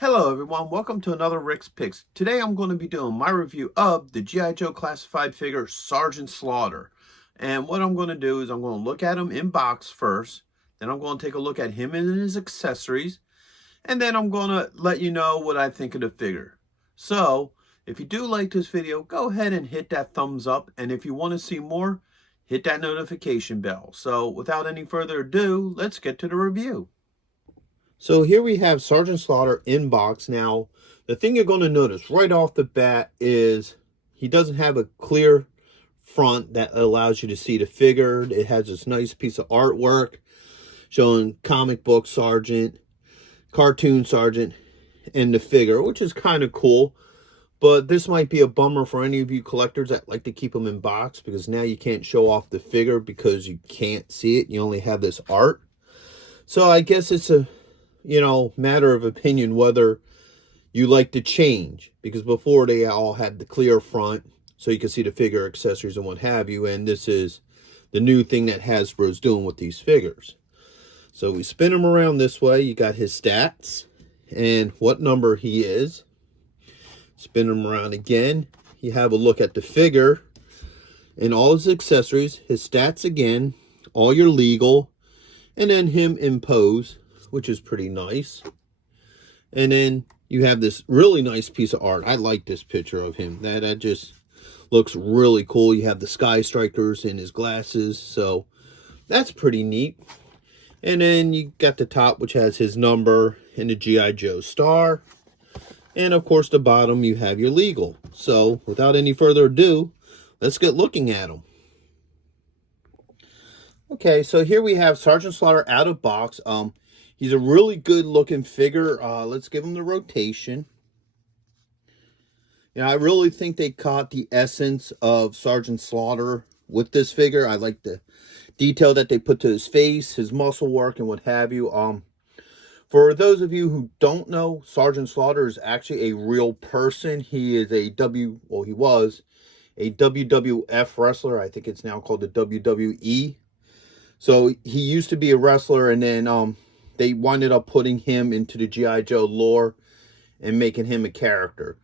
Hello everyone, welcome to another Rick's Picks. Today I'm going to be doing my review of the G.I. Joe classified figure Sgt.Slaughter. And what I'm going to do is I'm going to look at him in box first, then I'm going to take a look at him and his accessories, and then I'm going to let you know what I think of the figure. So, if you do like this video, go ahead and hit that thumbs up, and if you want to see more, hit that notification bell. So, without any further ado, let's get to the review. So here we have Sgt.Slaughter in box. Now, the thing you're going to notice right off the bat is he doesn't have a clear front that allows you to see the figure. It has this nice piece of artwork showing comic book Sergeant, cartoon Sergeant, and the figure, which is kind of cool. But this might be a bummer for any of you collectors that like to keep them in box, because now you can't show off the figure because you can't see it. You only have this art. So I guess it's a matter of opinion whether you like to change, because before they all had the clear front so you can see the figure, accessories, and what have you, and this is the new thing that Hasbro's doing with these figures. So we spin him around this way. You got his stats and what number he is. Spin him around again. You have a look at the figure and all his accessories, his stats again, all your legal, and then him in pose, which is pretty nice. And then you have this really nice piece of art. I like this picture of him. That just looks really cool. You have the sky strikers in his glasses, so that's pretty neat. And then you got the top, which has his number and the G.I. Joe star. And of course the bottom, you have your legal. So without any further ado, let's get looking at him. Okay, so here we have Sgt.Slaughter out of box. He's a really good looking figure. Let's give him the rotation. I really think they caught the essence of Sgt.Slaughter with this figure. I like the detail that they put to his face, his muscle work, and what have you. For those of you who don't know, Sgt.Slaughter is actually a real person. He is he was a WWF wrestler. I think it's now called the WWE. So he used to be a wrestler, and then they winded up putting him into the G.I. Joe lore and making him a character.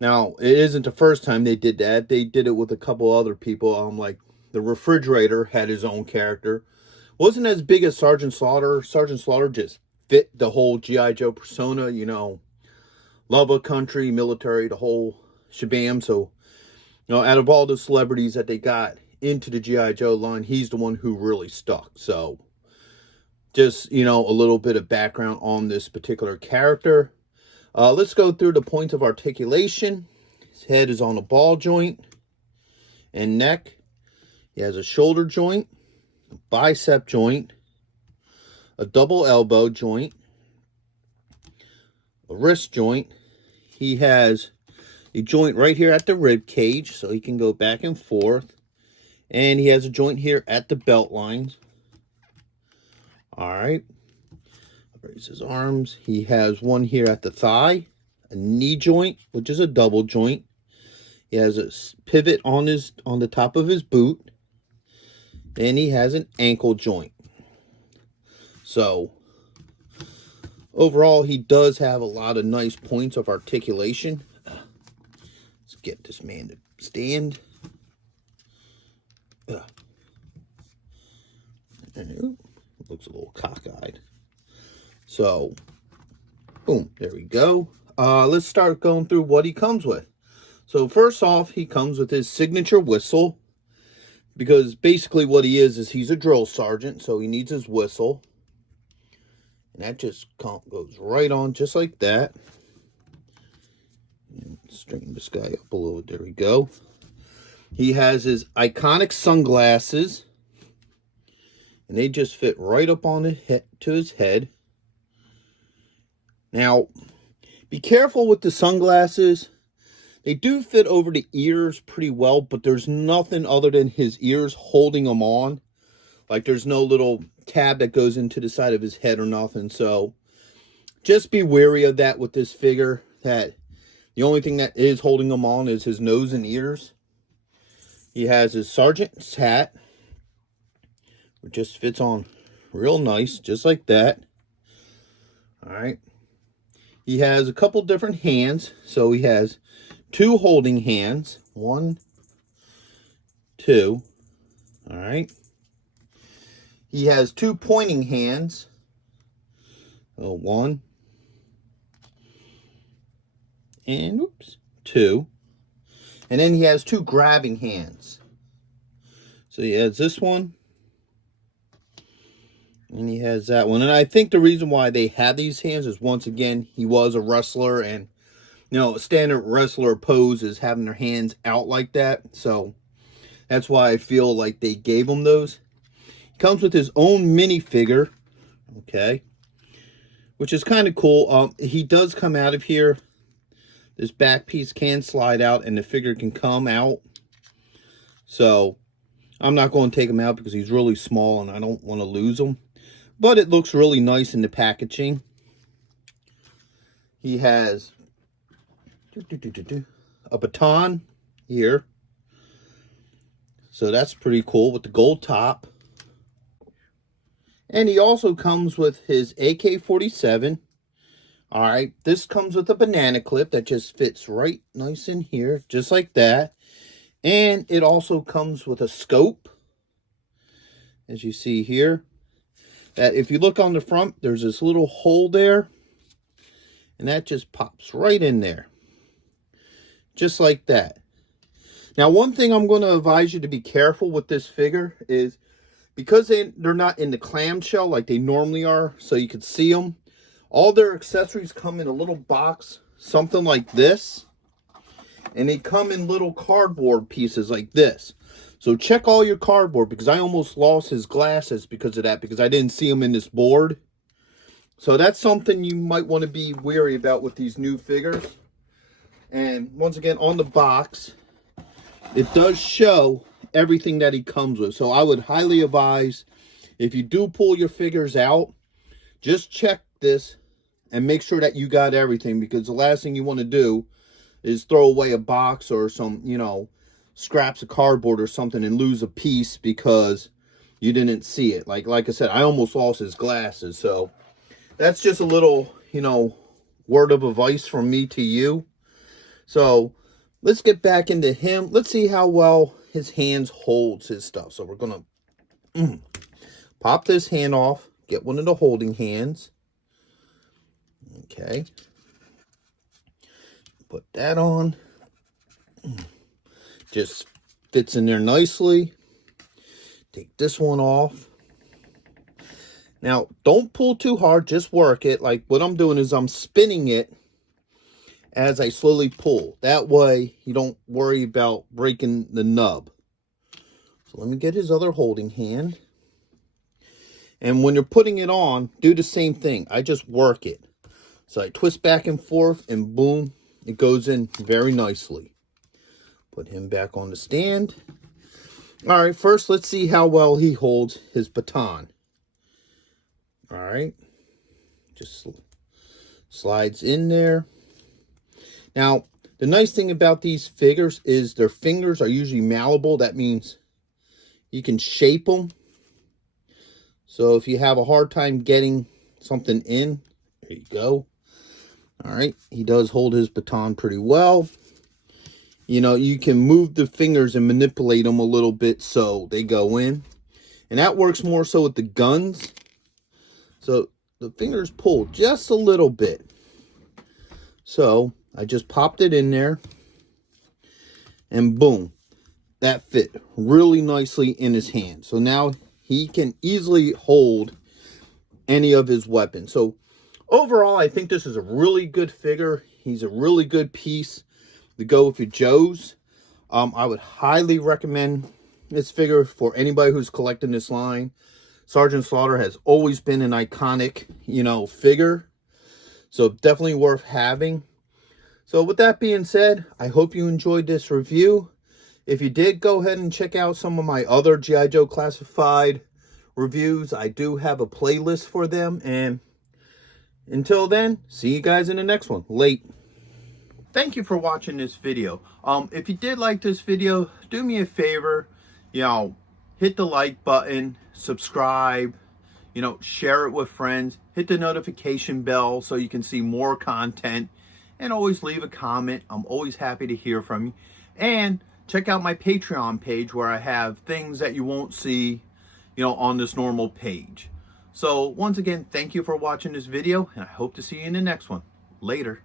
Now, it isn't the first time they did that. They did it with a couple other people. Like the Refrigerator had his own character. Wasn't as big as Sgt.Slaughter. Sgt.Slaughter just fit the whole G.I. Joe persona, love of country, military, the whole shabam. So, out of all the celebrities that they got into the G.I. Joe line, he's the one who really stuck. So just, a little bit of background on this particular character. Let's go through the points of articulation. His head is on a ball joint and neck. He has a shoulder joint, a bicep joint, a double elbow joint, a wrist joint. He has a joint right here at the rib cage, so he can go back and forth. And he has a joint here at the belt lines. All right. Raise his arms. He has one here at the thigh, a knee joint, which is a double joint. He has a pivot on the top of his boot. And he has an ankle joint. So overall, he does have a lot of nice points of articulation. Let's get this man to stand. Looks a little cockeyed. So, boom, there we go. Let's start going through what he comes with. So first off, he comes with his signature whistle, because basically what he is he's a drill sergeant, so he needs his whistle. And that just goes right on just like that. And straighten this guy up a little. There we go. He has his iconic sunglasses, and they just fit right up on to his head. Now, be careful with the sunglasses. They do fit over the ears pretty well, but there's nothing other than his ears holding them on. Like there's no little tab that goes into the side of his head or nothing. So just be wary of that with this figure, that the only thing that is holding him on is his nose and ears. He has his sergeant's hat, which just fits on real nice, just like that. All right. He has a couple different hands. So he has 2 holding hands. 1, 2. All right. He has 2 pointing hands. So 1 and 2. And then he has 2 grabbing hands. So he has this one. And he has that one. And I think the reason why they have these hands is, once again, he was a wrestler. And, you know, a standard wrestler pose is having their hands out like that. So that's why I feel like they gave him those. He comes with his own minifigure. Okay. Which is kind of cool. He does come out of here. This back piece can slide out and the figure can come out. So I'm not going to take him out because he's really small and I don't want to lose him. But it looks really nice in the packaging. He has a baton here. So that's pretty cool with the gold top. And he also comes with his AK-47. All right, this comes with a banana clip that just fits right nice in here, just like that. And it also comes with a scope, as you see here. That if you look on the front, there's this little hole there. And that just pops right in there. Just like that. Now, one thing I'm going to advise you to be careful with this figure is, because they're not in the clamshell like they normally are, so you can see them, all their accessories come in a little box, something like this. And they come in little cardboard pieces like this. So check all your cardboard, because I almost lost his glasses because of that, because I didn't see him in this board. So that's something you might want to be wary about with these new figures. And once again, on the box, it does show everything that he comes with. So I would highly advise, if you do pull your figures out, just check this and make sure that you got everything, because the last thing you want to do is throw away a box or some, you know, scraps of cardboard or something and lose a piece because you didn't see it. Like I said, I almost lost his glasses. So that's just a little, you know, word of advice from me to you. So let's get back into him. Let's see how well his hands holds his stuff. So we're going to pop this hand off, get one of the holding hands. Okay. Put that on. Just fits in there nicely. Take this one off. Now, don't pull too hard, just work it. Like what I'm doing is I'm spinning it as I slowly pull. That way you don't worry about breaking the nub. So let me get his other holding hand. And when you're putting it on, do the same thing. I just work it. So I twist back and forth and boom, it goes in very nicely. Put him back on the stand. All right, first let's see how well he holds his baton. All right, just slides in there. Now, the nice thing about these figures is their fingers are usually malleable. That means you can shape them. So if you have a hard time getting something in, there you go. All right, he does hold his baton pretty well. You know, you can move the fingers and manipulate them a little bit so they go in. And that works more so with the guns. So the fingers pull just a little bit. So I just popped it in there. And boom, that fit really nicely in his hand. So now he can easily hold any of his weapons. So overall, I think this is a really good figure. He's a really good piece to go with your Joes. I would highly recommend this figure for anybody who's collecting this line. Sgt.Slaughter has always been an iconic, you know, figure. So definitely worth having. So with that being said, I hope you enjoyed this review. If you did, go ahead and check out some of my other G.I. Joe classified reviews. I do have a playlist for them. And until then, see you guys in the next one. Late. Thank you for watching this video. If you did like this video, do me a favor, you know, hit the like button, subscribe, share it with friends, hit the notification bell so you can see more content, and always leave a comment. I'm always happy to hear from you. And check out my Patreon page where I have things that you won't see, on this normal page. So once again, thank you for watching this video, and I hope to see you in the next one. Later.